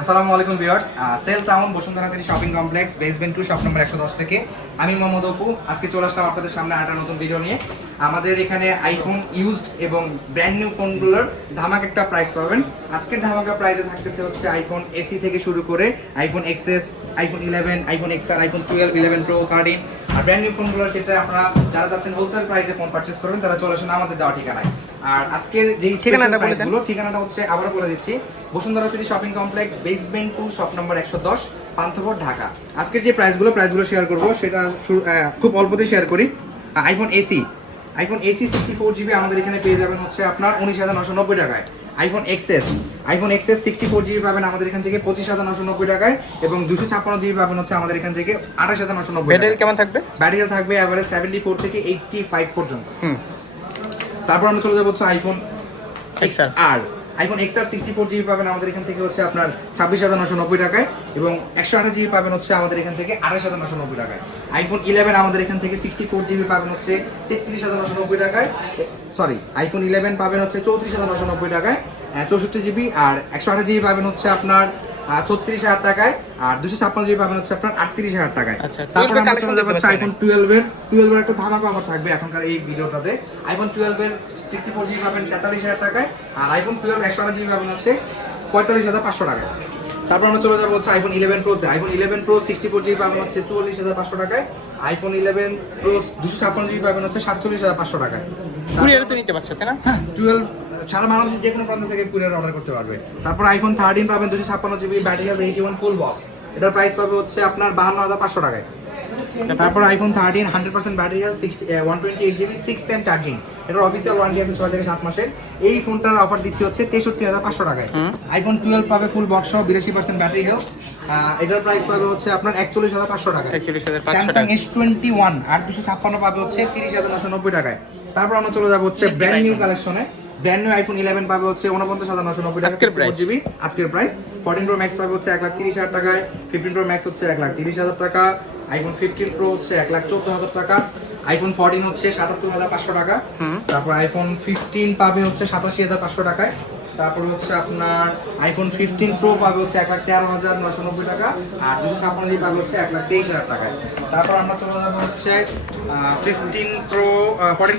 আসসালামু আলাইকুম viewers, Cell Town Bashundhara City Shopping Complex basement 2 shop number 110 থেকে আমি মোহাম্মদ অপু আজকে চলে আসলাম আপনাদের সামনে একটা নতুন ভিডিও নিয়ে। আমাদের এখানে আইফোন ইউজড এবং ব্র্যান্ড নিউ ফোনগুলোর ধামাকা একটা প্রাইস পাবেন। আজকের ধামাকা প্রাইসে থাকতেছে হচ্ছে আইফোন এসি থেকে শুরু করে iPhone XS, iPhone 11, iPhone XR, iPhone 12, 11 pro, 13 আর ব্র্যান্ড নিউ ফোনগুলোর ক্ষেত্রে আপনারা যারা যাচ্ছেন হোলসেল প্রাইসে ফোন পারচেজ করবেন তারা চলে আসুন আমাদের দেওয়া ঠিকানায়। আর আজকের যেই ঠিকানাটা হচ্ছে আবারও বলে দিচ্ছি, Bashundhara City Shopping Complex basement 2 shop number 110 Panthapath Dhaka. আজকের যে প্রাইসগুলো শেয়ার করবো সেটা খুব অল্পতেই শেয়ার করি। আইফোন এসি 64GB আমাদের এখানে পেয়ে যাবেন হচ্ছে আপনার 19,990 টাকায়। আইফোন এক্সএস 64GB পাবেন আমাদের এখান থেকে 25,990 টাকায় এবং 256GB পাবেন হচ্ছে আমাদের এখান থেকে 28,990 টাকায়। ব্যাটারি কেমন থাকবে? ব্যাটারি থাকবে এভারেজ 74 থেকে 85 পর্যন্ত। তারপর আমরা চলে যাবো হচ্ছে iPhone XR. IPhone XR 64GB পাবেন আমাদের এখান থেকে হচ্ছে আপনার 26,990 টাকায় এবং 128GB পাবেন হচ্ছে আমাদের এখান থেকে 28,990 টাকায়। আইফোন 11 আমাদের এখান থেকে 64GB পাবেন হচ্ছে 33,990 টাকায়। আইফোন 11 পাবেন হচ্ছে 34,990 টাকায় 64GB, আর 128GB পাবেন হচ্ছে আপনার 36,000 টাকায়, আর 256GB পাবেন হচ্ছে আপনার 38,000 টাকায়। তারপর আমরা চলে যাবো আইফোন 12 এর একটা ধামাকা অফার থাকবে এখনকার এই ভিডিওটাতে। আইফোন 12 এর 64GB পাবেন 43,000 টাকায়, আর আইফোন 12 128GB পাবেন হচ্ছে 45,500 টাকায়। তারপর আমরা চলে যাবো হচ্ছে আইফোন 11 প্রোতে। আইফোন 11 প্রো 64GB পাবেন হচ্ছে 44,500 টাকায়। আইফোন 11 প্রো 256GB পাবেন হচ্ছে 47,500 টাকায়। কুরিয়ারে তো নিতে পারছে তাই না? হ্যাঁ, 12 সারা বাংলাদেশে যে কোনো প্রান্ত থেকে কুরিয়ার অর্ডার করতে পারবে। তারপর আইফোন 13 পাবেন 256GB battery health 81 full box, এটার প্রাইস পাবে হচ্ছে আপনার 52,500 টাকায়। তারপর iPhone 13 100% battery health 128GB 6 time charging, এটার অফিসিয়াল ওয়ারেন্টি আছে 6 থেকে 7 মাসের। এই ফোনটার অফার দিচ্ছি হচ্ছে 63,500 টাকায়। আইফোন 12 পাবে ফুল বক্স সহ 82% ব্যাটারি হেলথ, এটার প্রাইস পাবে হচ্ছে আপনার 41,500 টাকায়। স্যামসাং S21 আর 256 পাবে হচ্ছে 30,990 টাকায়। তারপর আমরা চলে যাবো হচ্ছে ব্র্যান্ড নিউ কালেকশনে। ব্র্যান্ড নিউ আইফোন 11 পাবে হচ্ছে 49,990 টাকা আজকের প্রাইস। 14 প্রো ম্যাক্স পাবে হচ্ছে 1,30,000 টাকায়। 15 প্রো ম্যাক্স হচ্ছে 1,30,000 টাকা। আইফোন 15 প্রো হচ্ছে 1,14,000 টাকা। আইফোন 14 হচ্ছে 77,500 টাকা। তারপর আইফোন 15 পাবে হচ্ছে 87,500 টাকায়। তারপর হচ্ছে আপনার আইফোন 15 প্রো পাবে হচ্ছে 1,13,990 টাকা, আর 256GB পাবে হচ্ছে 1,23,000 টাকায়। তারপর আমরা চলে যাবো হচ্ছে 14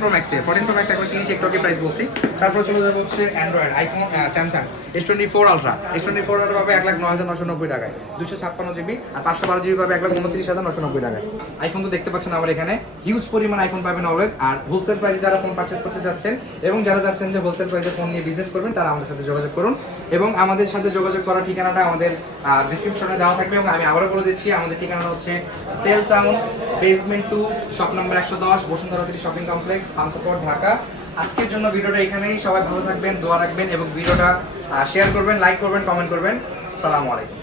প্রো ম্যাক্সে। 14 প্রো ম্যাক্স 1,30,000 একটু আগে প্রাইস বলছি। তারপর চলে যাবো হচ্ছে Android iPhone Samsung S24 ultra. S24 ultra পাবে 1,09,990 টাকায়, 256GB, আর 512GB পাবে 1,29,990 টাকায়। আইফোন তো দেখতে পাচ্ছেন আমার এখানে হিউজ পরিমাণ আইফোন পাবেন অলওয়েজ। আর হোলসেল প্রাইসে যারা ফোন পারচেজ করতে যাচ্ছেন এবং যারা যাচ্ছেন যে হোলসেল প্রাইসে ফোন নিয়ে বিজনেস করবেন তারা আমাদের সাথে যোগাযোগ করুন, এবং আমাদের সাথে যোগাযোগ করার ঠিকানাটা আমাদের ডিসক্রিপশনে দেওয়া থাকবে। এবং আমি আবারও বলে দিচ্ছি, আমাদের ঠিকানাটা হচ্ছে Cell Town basement 2 shop number 110 Bashundhara City Shopping Complex Panthapath Dhaka. আজকের জন্য ভিডিওটা এখানেই। সবাই ভালো থাকবেন, দোয়া রাখবেন এবং ভিডিওটা শেয়ার করবেন, লাইক করবেন, কমেন্ট করবেন। আসসালামু আলাইকুম।